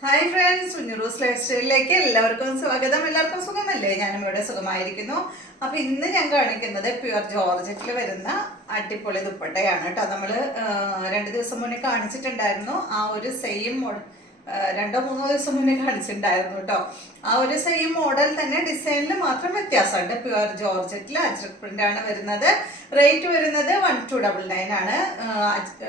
Hi friends, കുഞ്ഞുറൂസ് life സ്റ്റൈലിലേക്ക് എല്ലാവർക്കും സ്വാഗതം. എല്ലാവർക്കും സുഖമല്ലേ? ഞാനും ഇവിടെ സുഖമായിരിക്കുന്നു. അപ്പൊ ഇന്ന് ഞാൻ കാണിക്കുന്നത് പ്യുവർ ജോർജറ്റിൽ വരുന്ന അടിപൊളി ദുപ്പട്ടയാണ് കേട്ടോ. നമ്മള് 2 ദിവസം മുന്നേ കാണിച്ചിട്ടുണ്ടായിരുന്നു. ആ ഒരു സെയിം മോഡൽ 2 3 ദിവസം മുന്നേ കാണിച്ചിട്ടുണ്ടായിരുന്നു കേട്ടോ. ആ ഒരു സെയിം മോഡൽ തന്നെ ഡിസൈനിൽ മാത്രം വ്യത്യാസമുണ്ട്. പ്യുവർ ജോർജറ്റിൽ അജ്രക് പ്രിന്റ് ആണ് വരുന്നത്. റേറ്റ് വരുന്നത് 1299 ആണ്.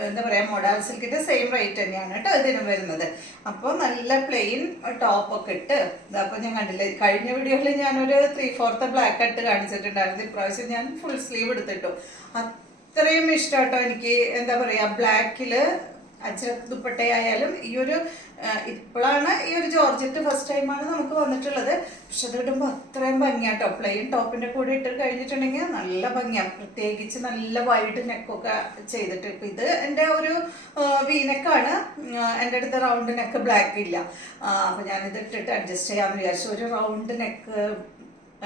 എന്താ പറയാ, മോഡൽ സിൽക്കിന്റെ സെയിം റേറ്റ് തന്നെയാണ് കേട്ടോ ഇതിനും വരുന്നത്. അപ്പോൾ നല്ല പ്ലെയിൻ ടോപ്പൊക്കെ ഇട്ട് അപ്പോൾ ഞാൻ കണ്ടില്ലേ, കഴിഞ്ഞ വീഡിയോയിൽ ഞാനൊരു 3/4 ബ്ലാക്ക് ഇട്ട് കാണിച്ചിട്ടുണ്ടായിരുന്നു. ഇപ്രാവശ്യം ഞാൻ ഫുൾ സ്ലീവ് എടുത്തിട്ടു. അത്രയും ഇഷ്ടം കേട്ടോ എനിക്ക്. എന്താ പറയുക, ബ്ലാക്കില് അജ്രക് ദുപ്പട്ടയായാലും ഈ ഒരു ഇപ്പോഴാണ് ഈ ഒരു ജോർജറ്റ് ഫസ്റ്റ് ടൈമാണ് നമുക്ക് വന്നിട്ടുള്ളത്. പക്ഷെ അത് ഇടുമ്പോൾ അത്രയും ഭംഗിയാട്ടോ. പ്ലെയിൻ ടോപ്പിന്റെ കൂടെ ഇട്ട് കഴിഞ്ഞിട്ടുണ്ടെങ്കിൽ നല്ല ഭംഗിയാണ്. പ്രത്യേകിച്ച് നല്ല വൈഡ് നെക്കൊക്കെ ചെയ്തിട്ട്. ഇപ്പം ഇത് എൻ്റെ ഒരു വീനെക്കാണ്. എൻ്റെ അടുത്ത് റൗണ്ട് നെക്ക് ബ്ലാക്ക് ഇല്ല. അപ്പം ഞാനിത് ഇട്ടിട്ട് അഡ്ജസ്റ്റ് ചെയ്യാമെന്ന് വിചാരിച്ചു. ഒരു റൗണ്ട് നെക്ക്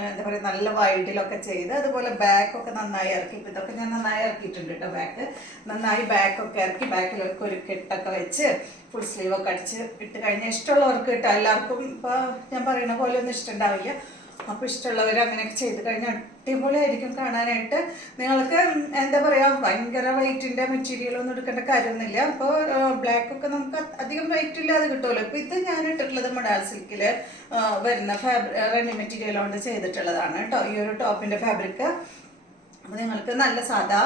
എന്താ പറയുക, നല്ല വൈഡിലൊക്കെ ചെയ്ത് അതുപോലെ ബാക്കൊക്കെ നന്നായി ഇറക്കി. ഇപ്പം ഇതൊക്കെ ഞാൻ നന്നായി ഇറക്കിയിട്ടുണ്ട് കേട്ടോ. ബാക്ക് നന്നായി ബാക്കൊക്കെ ഇറക്കി ബാക്കിലൊക്കെ ഒരു കെട്ടൊക്കെ വെച്ച് ഫുൾ സ്ലീവൊക്കെ അടിച്ച് ഇട്ട് കഴിഞ്ഞാൽ ഇഷ്ടമുള്ളവർക്ക് കിട്ടും. എല്ലാവർക്കും ഇപ്പോൾ ഞാൻ പറയുന്ന പോലെ ഒന്നും ഇഷ്ടമുണ്ടാവില്ല. അപ്പോൾ ഇഷ്ടമുള്ളവർ അങ്ങനെയൊക്കെ ചെയ്ത് കഴിഞ്ഞാൽ അടിപൊളിയായിരിക്കും കാണാനായിട്ട്. നിങ്ങൾക്ക് എന്താ പറയുക, ഭയങ്കര റേറ്റിൻ്റെ മെറ്റീരിയലൊന്നും എടുക്കേണ്ട കാര്യമൊന്നുമില്ല. അപ്പോൾ ബ്ലാക്കൊക്കെ നമുക്ക് അധികം റേറ്റ് ഇല്ലാതെ കിട്ടുമല്ലോ. ഇപ്പോൾ ഇത് ഞാൻ ഇട്ടിട്ടുള്ളത് മൊഡാൾ സിൽക്കിൽ വരുന്ന റണ്ണിങ് മെറ്റീരിയൽ കൊണ്ട് ചെയ്തിട്ടുള്ളതാണ് കേട്ടോ. ഈ ഒരു ടോപ്പിൻ്റെ ഫാബ്രിക് അപ്പോൾ നിങ്ങൾക്ക് നല്ല സാധാ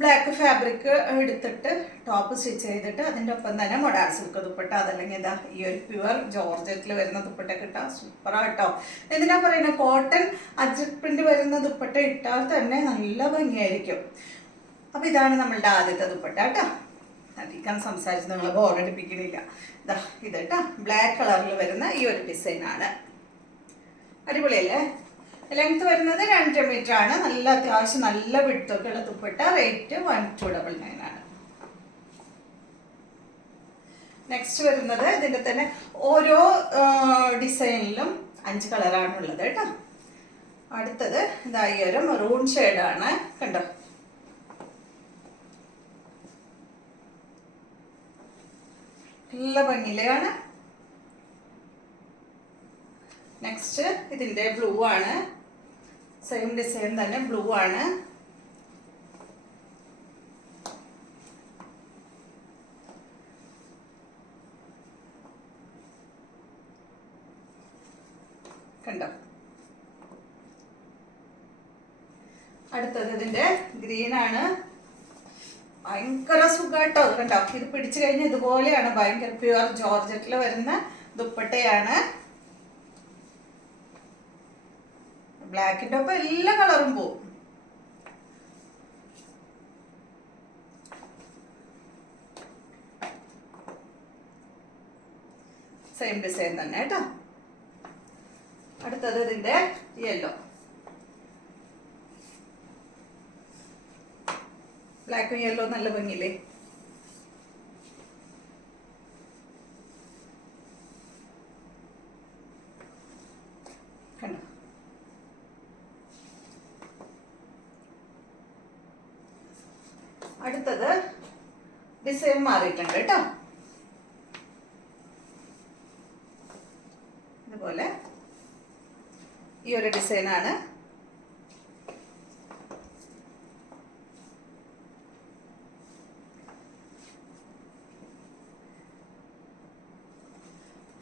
ബ്ലാക്ക് ഫാബ്രിക് എടുത്തിട്ട് ടോപ്പ് സ്റ്റിച്ച് ചെയ്തിട്ട് അതിൻ്റെ ഒപ്പം തന്നെ മൊഡാൾ സിൽക്ക് ദുപ്പട്ട, അതല്ലെങ്കിൽ ഇതാ ഈ ഒരു പ്യുവർ ജോർജറ്റിൽ വരുന്ന ദുപ്പട്ട കിട്ടാം. സൂപ്പറാട്ടോ. എന്തിനാ പറയുന്നത്, കോട്ടൺ അജ്രക് പ്രിന്റ് വരുന്ന ദുപ്പട്ട ഇട്ടാൽ തന്നെ നല്ല ഭംഗിയായിരിക്കും. അപ്പോൾ ഇതാണ് നമ്മളുടെ ആദ്യത്തെ ദുപ്പട്ട കേട്ടോ. അധികം സംസാരിച്ച് നിങ്ങൾ ബോറടിപ്പിക്കണില്ല. ഇതാ ഇത് കേട്ടോ, ബ്ലാക്ക് കളറിൽ വരുന്ന ഈ ഒരു ഡിസൈനാണ്. അടിപൊളിയല്ലേ? ലെങ്ത് വരുന്നത് 2 മീറ്റർ ആണ്. നല്ല അത്യാവശ്യം നല്ല വിഡ്ത്തൊക്കെ ഉള്ള ദുപ്പട്ട. റേറ്റ് 1299 ആണ്. നെക്സ്റ്റ് വരുന്നത് ഇതിൻ്റെ തന്നെ ഓരോ ഡിസൈനിലും 5 കളറാണ് ഉള്ളത് കേട്ടോ. അടുത്തത് ഇതാ ഈ ഒരു മെറൂൺ ഷെയ്ഡാണ്. കണ്ടോ, നല്ല ഭംഗിയിലാണ്. നെക്സ്റ്റ് ഇതിൻ്റെ ബ്ലൂ ആണ്. സെയിം ഡിസൈൻ തന്നെ ബ്ലൂ ആണ്. കണ്ടോ. അടുത്തത് ഇതിൻ്റെ ഗ്രീൻ ആണ്. ഭയങ്കര സുഖാട്ടോ. കണ്ടോ, ഇത് പിടിച്ചു കഴിഞ്ഞാൽ ഇതുപോലെയാണ്. ഭയങ്കര പ്യുവർ ജോർജറ്റിൽ വരുന്ന ദുപ്പട്ടയാണ്. ബ്ലാക്കിൻ്റെ ഒപ്പം എല്ലാ കളറും പോവും. സെയിം ഡിസൈൻ തന്നെ കേട്ടോ. അടുത്തത് ഇതിന്റെ യെല്ലോ. ബ്ലാക്കും യെല്ലോ നല്ല ഭംഗിയില്ലേ? കണ്ടോ. അടുത്തത് ഡിസൈൻ മാറിയിട്ടുണ്ട് കേട്ടോ. ഇതുപോലെ ഈ ഒരു ഡിസൈനാണ്.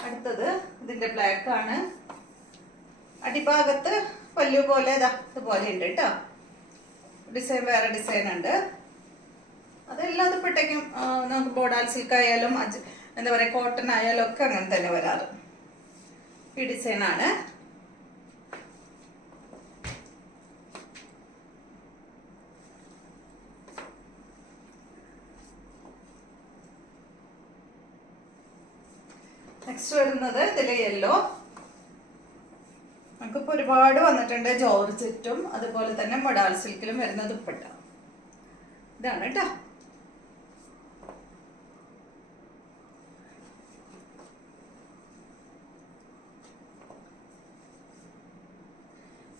അടുത്തത് ഇതിന്റെ ബ്ലാക്ക് ആണ്. അടിഭാഗത്ത് പല്ലു പോലെ ഇതുപോലെ ഉണ്ട് കേട്ടോ. ഡിസൈൻ വേറെ ഡിസൈൻ ഉണ്ട്. അതെല്ലാം ദുപ്പട്ടയ്ക്കും നമുക്ക് ബോഡാൽ സിൽക്ക് ആയാലും എന്താ പറയുക, കോട്ടൺ ആയാലും ഒക്കെ അങ്ങനെ തന്നെ വരാറ്. ഈ ഡിസൈനാണ്. നെക്സ്റ്റ് വരുന്നത് ഇതിലെ യെല്ലോ. നമുക്കിപ്പോൾ ഒരുപാട് വന്നിട്ടുണ്ട്. ജോർജറ്റും അതുപോലെ തന്നെ മൊഡാൾ സിൽക്കിലും വരുന്ന ദുപ്പട്ട ഇതാണ് കേട്ടോ.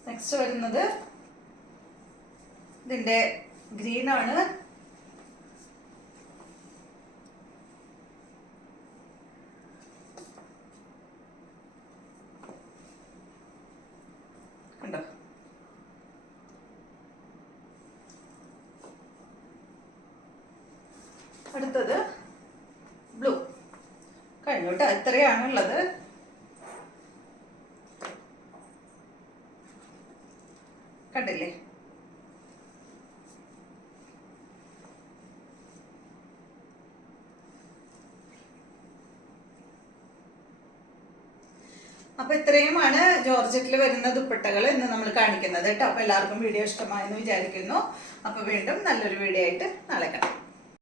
നെക്സ്റ്റ് വരുന്നത് ഇതിന്റെ ഗ്രീൻ ആണ്. അടുത്തത് ബ്ലൂ. കഴിഞ്ഞു കേട്ടോ. ഇത്രയാണുള്ളത്. കണ്ടില്ലേ? അപ്പൊ ഇത്രയുമാണ് ജോർജറ്റിൽ വരുന്ന ദുപ്പട്ടകൾ ഇന്ന് നമ്മൾ കാണിക്കുന്നത് കേട്ടോ. അപ്പൊ എല്ലാവർക്കും വീഡിയോ ഇഷ്ടമായെന്ന് വിചാരിക്കുന്നു. അപ്പൊ വീണ്ടും നല്ലൊരു വീഡിയോ ആയിട്ട് നാളെ കാണാം.